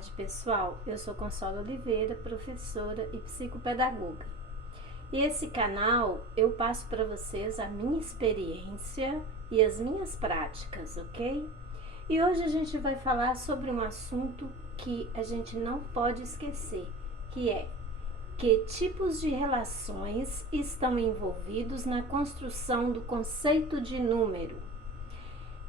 tarde, pessoal. Eu sou Consola Oliveira, professora e psicopedagoga. E esse canal eu passo para vocês a minha experiência e as minhas práticas, ok? E hoje a gente vai falar sobre um assunto que a gente não pode esquecer, que é: que tipos de relações estão envolvidos na construção do conceito de número?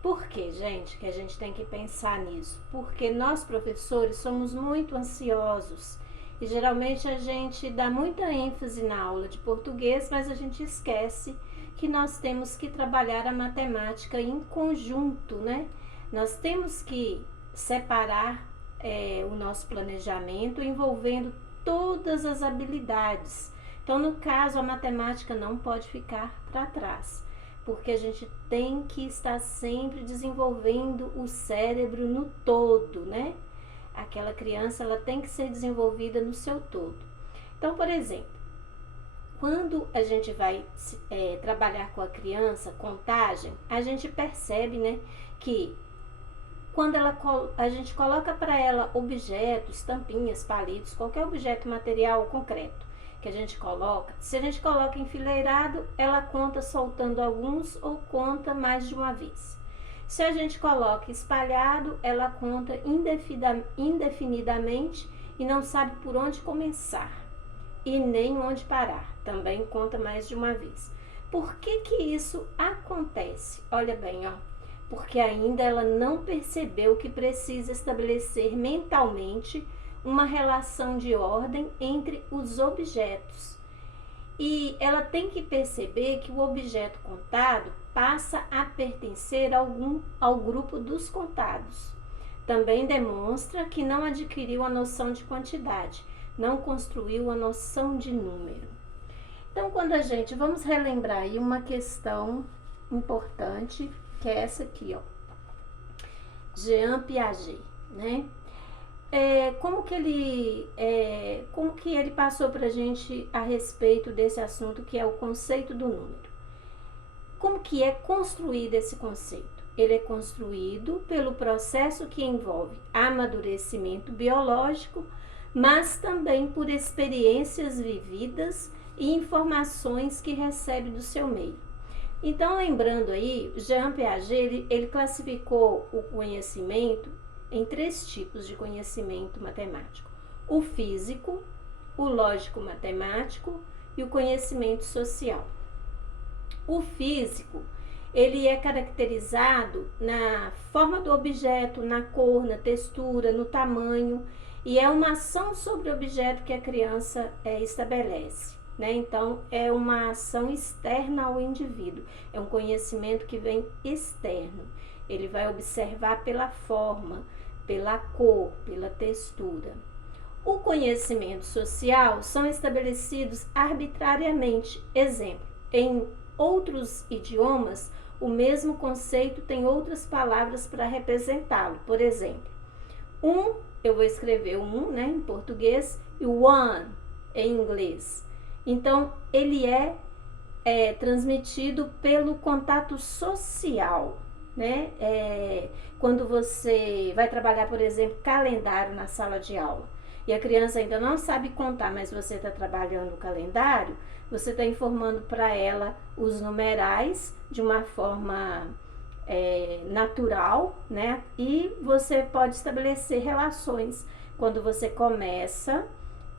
Por que, gente, que a gente tem que pensar nisso? Porque nós, professores, somos muito ansiosos e geralmente a gente dá muita ênfase na aula de português, mas a gente esquece que nós temos que trabalhar a matemática em conjunto, né? Nós temos que separar o nosso planejamento envolvendo todas as habilidades. Então, no caso, a matemática não pode ficar para trás, porque a gente tem que estar sempre desenvolvendo o cérebro no todo, né? Aquela criança, ela tem que ser desenvolvida no seu todo. Então, por exemplo, quando a gente vai trabalhar com a criança, contagem, a gente percebe, né, que quando a gente coloca para ela objetos, tampinhas, palitos, qualquer objeto material concreto que a gente coloca, se a gente coloca enfileirado, ela conta soltando alguns ou conta mais de uma vez. Se a gente coloca espalhado, ela conta indefinidamente e não sabe por onde começar e nem onde parar, também conta mais de uma vez. Por que que isso acontece? Olha bem, ó. Porque ainda ela não percebeu que precisa estabelecer mentalmente uma relação de ordem entre os objetos. E ela tem que perceber que o objeto contado passa a pertencer ao grupo dos contados. Também demonstra que não adquiriu a noção de quantidade, não construiu a noção de número. Então, vamos relembrar aí uma questão importante, que é essa aqui, ó. Jean Piaget, né? Como que ele passou para a gente a respeito desse assunto, que é o conceito do número? Como que é construído esse conceito? Ele é construído pelo processo que envolve amadurecimento biológico, mas também por experiências vividas e informações que recebe do seu meio. Então, lembrando aí, Jean Piaget, ele classificou o conhecimento em 3 tipos de conhecimento matemático: o físico, o lógico-matemático e o conhecimento social. O físico, ele é caracterizado na forma do objeto, na cor, na textura, no tamanho, e é uma ação sobre o objeto que a criança estabelece, né? Então, é uma ação externa ao indivíduo, é um conhecimento que vem externo. Ele vai observar pela forma, pela cor, pela textura. O conhecimento social são estabelecidos arbitrariamente. Exemplo, em outros idiomas, o mesmo conceito tem outras palavras para representá-lo. Por exemplo, eu vou escrever né, em português, e one em inglês. Então, ele é transmitido pelo contato social, né? Quando você vai trabalhar, por exemplo, calendário na sala de aula e a criança ainda não sabe contar, mas você está trabalhando o calendário, você está informando para ela os numerais de uma forma natural, né? E você pode estabelecer relações quando você começa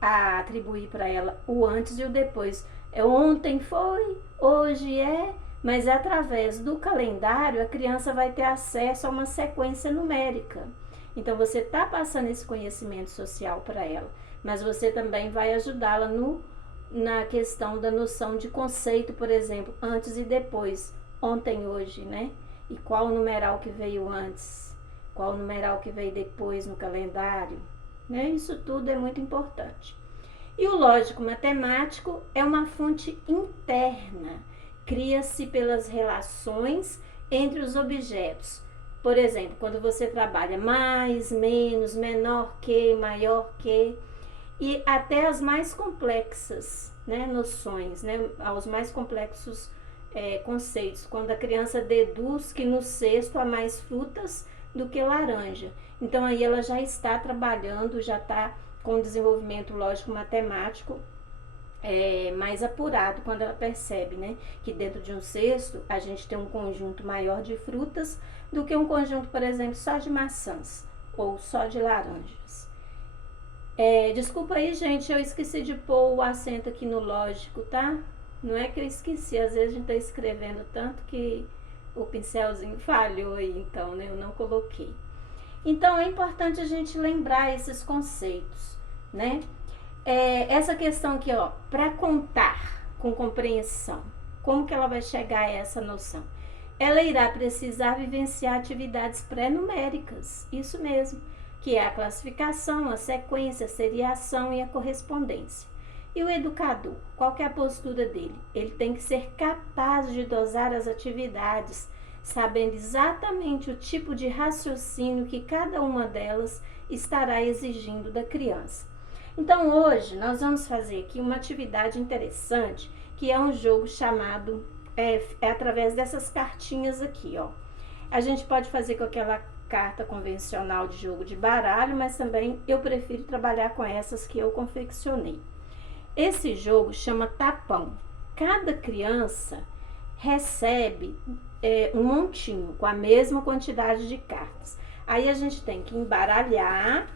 a atribuir para ela o antes e o depois. Ontem foi, hoje é, mas através do calendário a criança vai ter acesso a uma sequência numérica. Então você está passando esse conhecimento social para ela, mas você também vai ajudá-la na questão da noção de conceito, por exemplo, antes e depois, ontem, hoje, né? E qual o numeral que veio antes, qual o numeral que veio depois no calendário, né? Isso tudo é muito importante. E o lógico-matemático é uma fonte interna, cria-se pelas relações entre os objetos. Por exemplo, quando você trabalha mais, menos, menor que, maior que, e até as mais complexas, né, noções, né, aos mais complexos conceitos. Quando a criança deduz que no cesto há mais frutas do que laranja. Então aí ela já está trabalhando, já está com desenvolvimento lógico-matemático mais apurado quando ela percebe, né, que dentro de um cesto a gente tem um conjunto maior de frutas do que um conjunto, por exemplo, só de maçãs ou só de laranjas. Desculpa aí, gente, eu esqueci de pôr o acento aqui no lógico, tá? Não é que eu esqueci, às vezes a gente tá escrevendo tanto que o pincelzinho falhou aí, então, né, eu não coloquei. Então, é importante a gente lembrar esses conceitos, né? Essa questão aqui, ó, para contar com compreensão, como que ela vai chegar a essa noção? Ela irá precisar vivenciar atividades pré-numéricas, isso mesmo, que é a classificação, a sequência, a seriação e a correspondência. E o educador, qual que é a postura dele? Ele tem que ser capaz de dosar as atividades, sabendo exatamente o tipo de raciocínio que cada uma delas estará exigindo da criança. Então hoje nós vamos fazer aqui uma atividade interessante, que é um jogo chamado, através dessas cartinhas aqui, ó. A gente pode fazer com aquela carta convencional de jogo de baralho, mas também eu prefiro trabalhar com essas que eu confeccionei. Esse jogo chama tapão. Cada criança recebe um montinho com a mesma quantidade de cartas. Aí a gente tem que embaralhar,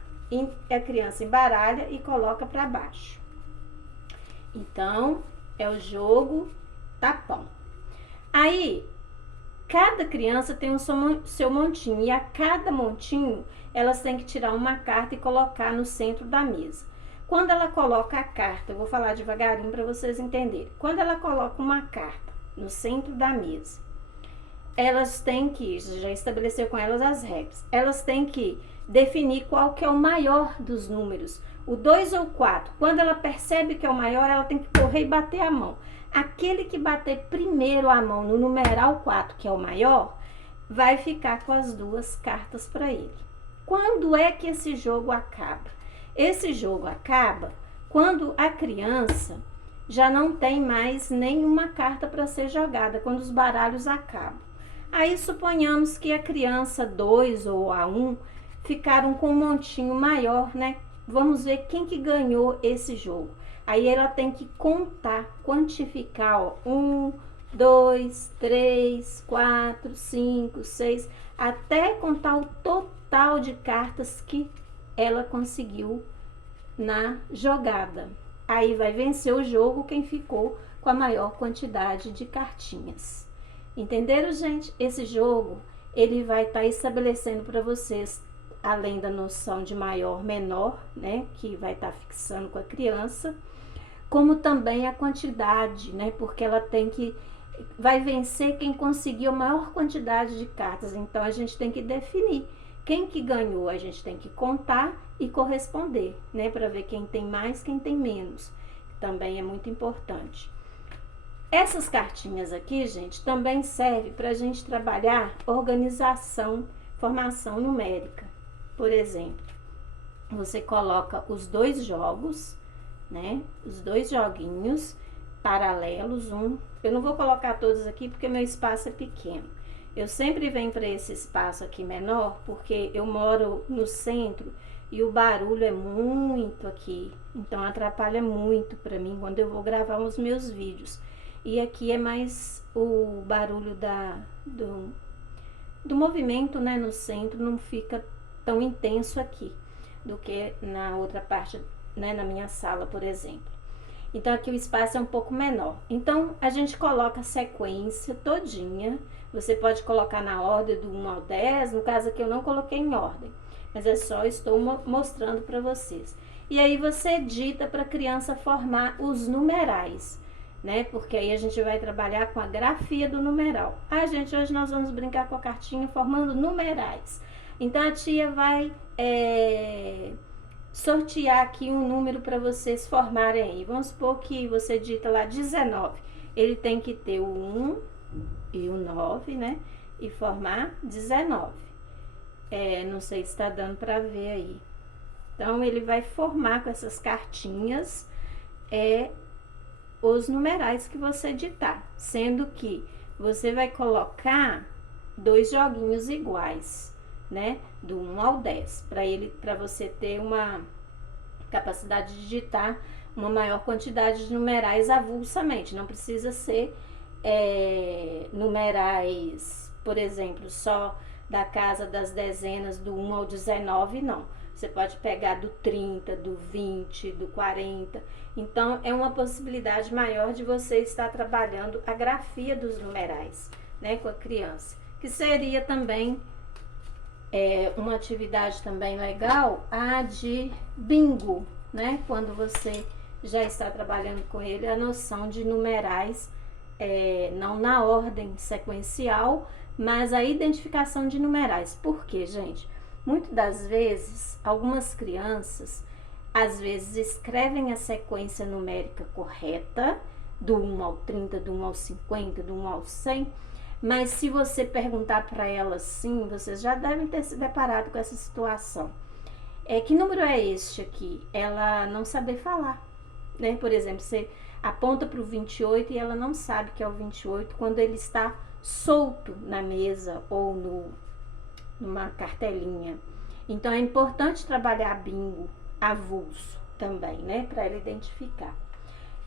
a criança embaralha e coloca para baixo. Então, é o jogo tapão. Aí, cada criança tem o seu montinho e a cada montinho elas têm que tirar uma carta e colocar no centro da mesa. Quando ela coloca a carta, eu vou falar devagarinho para vocês entenderem. Quando ela coloca uma carta no centro da mesa, elas têm que, já estabeleceu com elas as regras, elas têm que definir qual que é o maior dos números, o 2 ou 4. Quando ela percebe que é o maior, ela tem que correr e bater a mão. Aquele que bater primeiro a mão no numeral 4, que é o maior, vai ficar com as duas cartas para ele. Quando é que esse jogo acaba? Esse jogo acaba quando a criança já não tem mais nenhuma carta para ser jogada, quando os baralhos acabam. Aí suponhamos que a criança 2 ou a 1 ficaram com um montinho maior, né? Vamos ver quem que ganhou esse jogo. Aí ela tem que contar, quantificar, ó, 1, 2, 3, 4, 5, 6, até contar o total de cartas que ela conseguiu na jogada. Aí vai vencer o jogo quem ficou com a maior quantidade de cartinhas. Entenderam, gente? Esse jogo, ele vai estar estabelecendo para vocês, além da noção de maior, menor, né, que vai estar fixando com a criança, como também a quantidade, né, porque ela vai vencer quem conseguiu a maior quantidade de cartas. Então a gente tem que definir quem que ganhou, a gente tem que contar e corresponder, né, para ver quem tem mais, quem tem menos. Também é muito importante. Essas cartinhas aqui, gente, também serve para a gente trabalhar organização, formação numérica. Por exemplo, você coloca os dois jogos, né, os dois joguinhos paralelos, eu não vou colocar todos aqui porque meu espaço é pequeno. Eu sempre venho para esse espaço aqui menor porque eu moro no centro e o barulho é muito aqui, então atrapalha muito para mim quando eu vou gravar os meus vídeos. E aqui é mais o barulho do movimento, né, no centro, não fica tão intenso aqui do que na outra parte, né, na minha sala, por exemplo. Então aqui o espaço é um pouco menor. Então a gente coloca a sequência todinha. Você pode colocar na ordem do 1 ao 10, no caso aqui eu não coloquei em ordem, mas é só estou mostrando para vocês. E aí você dita para a criança formar os numerais, né? Porque aí a gente vai trabalhar com a grafia do numeral. Gente, hoje nós vamos brincar com a cartinha formando numerais. Então a tia vai sortear aqui um número para vocês formarem aí. Vamos supor que você dita lá 19. Ele tem que ter o 1 e o 9, né? E formar 19. Não sei se está dando para ver aí. Então ele vai formar com essas cartinhas os numerais que você ditar, sendo que você vai colocar dois joguinhos iguais, né? Do 1 ao 10, para você ter uma capacidade de digitar uma maior quantidade de numerais avulsamente. Não precisa ser numerais, por exemplo, só da casa das dezenas do 1 ao 19, não. Você pode pegar do 30, do 20, do 40. Então, é uma possibilidade maior de você estar trabalhando a grafia dos numerais, né, com a criança. Que seria também uma atividade também legal, a de bingo, né? Quando você já está trabalhando com ele a noção de numerais, não na ordem sequencial, mas a identificação de numerais. Por quê, gente? Muitas das vezes, algumas crianças, às vezes, escrevem a sequência numérica correta, do 1 ao 30, do 1 ao 50, do 1 ao 100, mas se você perguntar para elas sim, vocês já devem ter se deparado com essa situação. Que número é este aqui? Ela não saber falar, né? Por exemplo, você aponta para o 28 e ela não sabe que é o 28 quando ele está solto na mesa ou numa cartelinha. Então, é importante trabalhar bingo avulso também, né? Para ela identificar.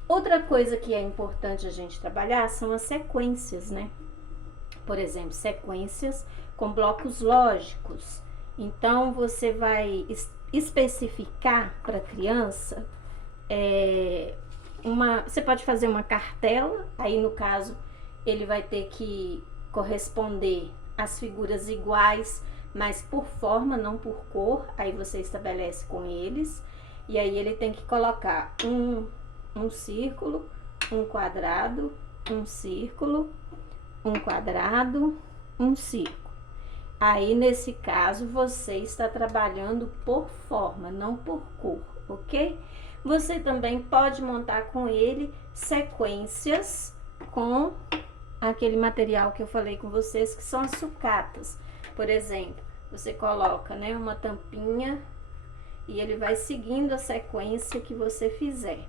Outra coisa que é importante a gente trabalhar são as sequências, né? Por exemplo, sequências com blocos lógicos. Então, você vai especificar para a criança, você pode fazer uma cartela, aí no caso, ele vai ter que corresponder às figuras iguais, mas por forma, não por cor, aí você estabelece com eles, e aí ele tem que colocar um círculo, um quadrado, um círculo, um quadrado, um círculo. Aí, nesse caso, você está trabalhando por forma, não por cor, ok? Você também pode montar com ele sequências com aquele material que eu falei com vocês, que são as sucatas. Por exemplo, você coloca, né, uma tampinha e ele vai seguindo a sequência que você fizer.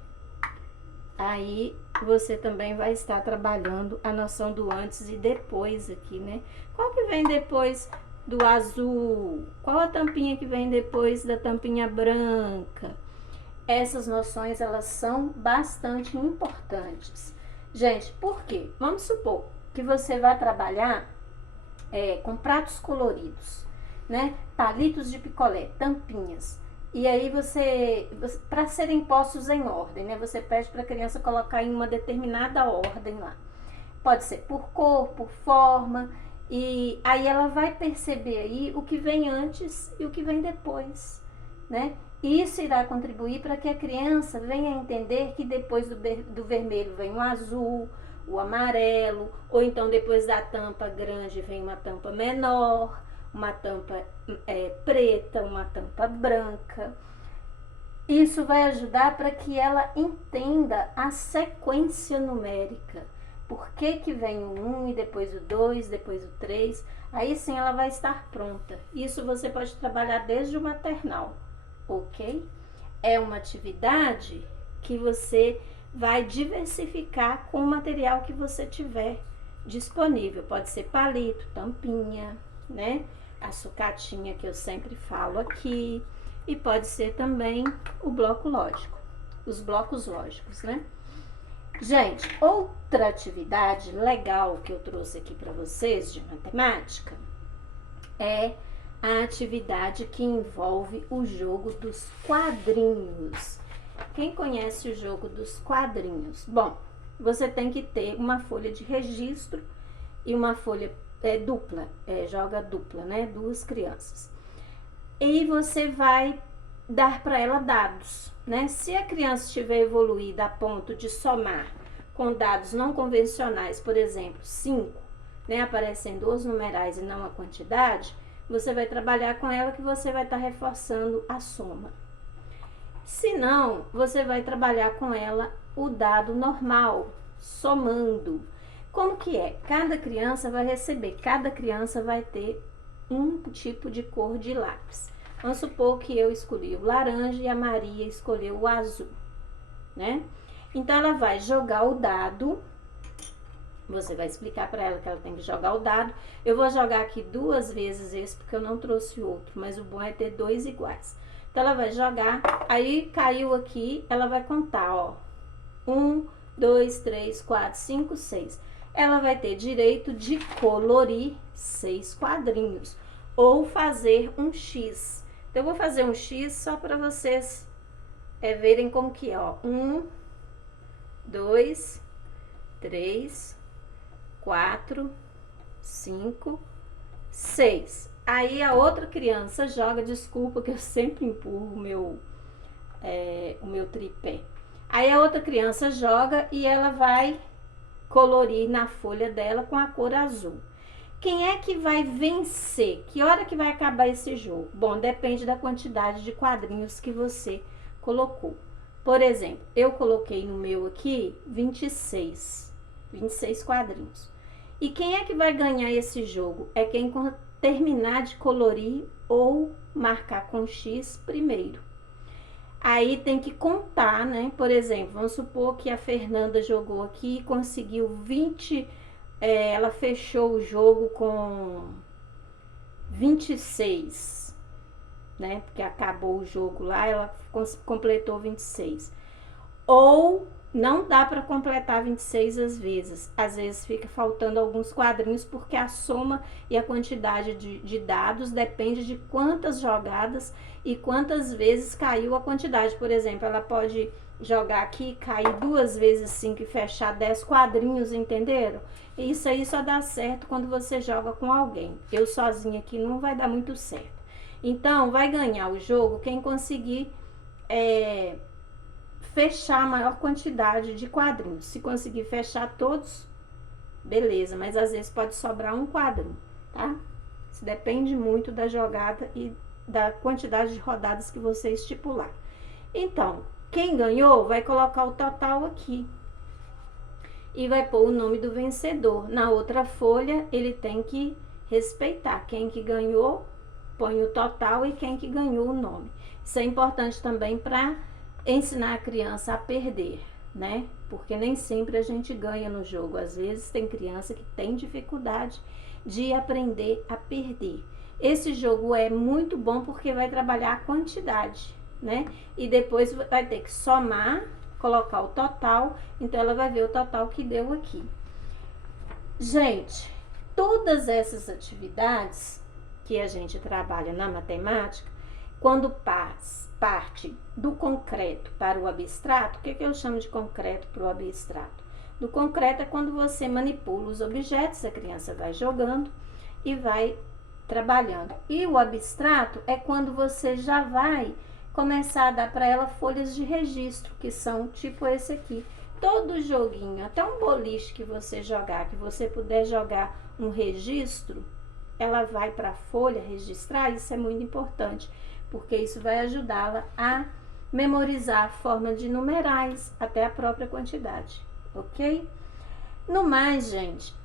Aí, você também vai estar trabalhando a noção do antes e depois aqui, né? Qual que vem depois do azul? Qual a tampinha que vem depois da tampinha branca? Essas noções, elas são bastante importantes. Gente, por quê? Vamos supor que você vai trabalhar com pratos coloridos, né? Palitos de picolé, tampinhas. E aí você para serem postos em ordem, né? Você pede para a criança colocar em uma determinada ordem lá. Pode ser por cor, por forma, e aí ela vai perceber aí o que vem antes e o que vem depois, né? Isso irá contribuir para que a criança venha a entender que depois do vermelho vem o azul, o amarelo, ou então depois da tampa grande vem uma tampa menor, uma tampa preta, uma tampa branca. Isso vai ajudar para que ela entenda a sequência numérica. Por que vem o 1 e depois o 2, depois o 3. Aí sim ela vai estar pronta. Isso você pode trabalhar desde o maternal, ok? É uma atividade que você vai diversificar com o material que você tiver disponível. Pode ser palito, tampinha, né? A sucatinha que eu sempre falo aqui, e pode ser também o bloco lógico, os blocos lógicos, né? Gente, outra atividade legal que eu trouxe aqui para vocês de matemática é a atividade que envolve o jogo dos quadrinhos. Quem conhece o jogo dos quadrinhos? Bom, você tem que ter uma folha de registro e uma folha dupla, joga dupla, né? Duas crianças. E você vai dar para ela dados, né? Se a criança estiver evoluída a ponto de somar com dados não convencionais, por exemplo, 5, né? Aparecendo os numerais e não a quantidade, você vai trabalhar com ela que você vai estar reforçando a soma. Se não, você vai trabalhar com ela o dado normal, somando. Como que é? Cada criança vai ter um tipo de cor de lápis. Vamos supor que eu escolhi o laranja e a Maria escolheu o azul, né? Então, ela vai jogar o dado, Você vai explicar para ela que ela tem que jogar o dado. Eu vou jogar aqui 2 vezes esse porque eu não trouxe outro, mas o bom é ter 2 iguais. Então ela vai jogar, aí caiu aqui, ela vai contar, ó. 1, 2, 3, 4, 5, 6. Ela vai ter direito de colorir 6 quadrinhos ou fazer um X. Então eu vou fazer um X só para vocês verem como que é, ó. 1, 2, 3, 4, 5, 6. Aí a outra criança joga, desculpa que eu sempre empurro o meu tripé. Aí a outra criança joga e ela vai colorir na folha dela com a cor azul. Quem é que vai vencer? Que hora que vai acabar esse jogo? Bom, depende da quantidade de quadrinhos que você colocou. Por exemplo, eu coloquei no meu aqui 26 quadrinhos. E quem é que vai ganhar esse jogo? É quem terminar de colorir ou marcar com X primeiro. Aí tem que contar, né? Por exemplo, vamos supor que a Fernanda jogou aqui e conseguiu 20, ela fechou o jogo com 26, né? Porque acabou o jogo lá, ela completou 26. Ou não dá para completar 26 às vezes fica faltando alguns quadrinhos, porque a soma e a quantidade de dados depende de quantas jogadas e quantas vezes caiu a quantidade. Por exemplo, ela pode jogar aqui, cair 2 vezes 5 e fechar 10 quadrinhos, entenderam? Isso aí só dá certo quando você joga com alguém. Eu sozinha aqui não vai dar muito certo. Então, vai ganhar o jogo quem conseguir fechar a maior quantidade de quadrinhos. Se conseguir fechar todos, beleza, mas às vezes pode sobrar um quadrinho, tá? Isso depende muito da jogada e da quantidade de rodadas que você estipular. Então, quem ganhou vai colocar o total aqui e vai pôr o nome do vencedor. Na outra folha, ele tem que respeitar. Quem que ganhou, põe o total, e quem que ganhou o nome. Isso é importante também para ensinar a criança a perder, né? Porque nem sempre a gente ganha no jogo. Às vezes tem criança que tem dificuldade de aprender a perder. Esse jogo é muito bom porque vai trabalhar a quantidade, né? E depois vai ter que somar, colocar o total. Então ela vai ver o total que deu aqui. Gente, todas essas atividades que a gente trabalha na matemática, quando parte do concreto para o abstrato, o que eu chamo de concreto para o abstrato? Do concreto é quando você manipula os objetos, a criança vai jogando e vai trabalhando. E o abstrato é quando você já vai começar a dar para ela folhas de registro, que são tipo esse aqui. Todo joguinho, até um boliche que você jogar, que você puder jogar um registro, ela vai para a folha registrar. Isso é muito importante, porque isso vai ajudá-la a memorizar a forma de numerais até a própria quantidade, ok? No mais, gente,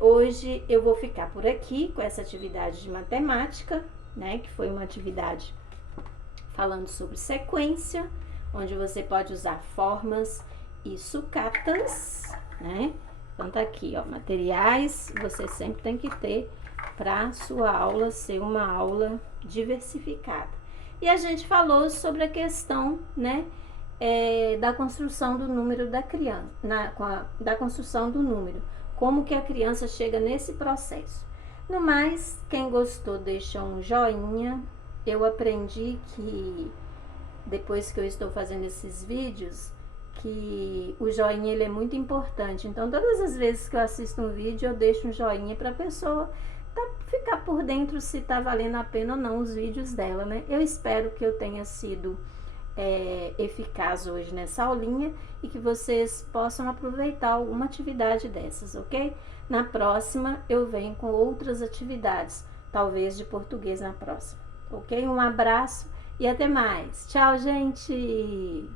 hoje eu vou ficar por aqui com essa atividade de matemática, né? Que foi uma atividade falando sobre sequência, onde você pode usar formas e sucatas, né? Então tá aqui, ó, materiais você sempre tem que ter para sua aula ser uma aula diversificada. E a gente falou sobre a questão, né, da construção do número da criança, da construção do número, como que a criança chega nesse processo. No mais, quem gostou deixa um joinha. Eu aprendi que depois que eu estou fazendo esses vídeos, que o joinha ele é muito importante. Então todas as vezes que eu assisto um vídeo eu deixo um joinha para a pessoa ficar por dentro se tá valendo a pena ou não os vídeos dela, né? Eu espero que eu tenha sido eficaz hoje nessa aulinha e que vocês possam aproveitar alguma atividade dessas, ok? Na próxima eu venho com outras atividades, talvez de português na próxima, ok? Um abraço e até mais. Tchau, gente!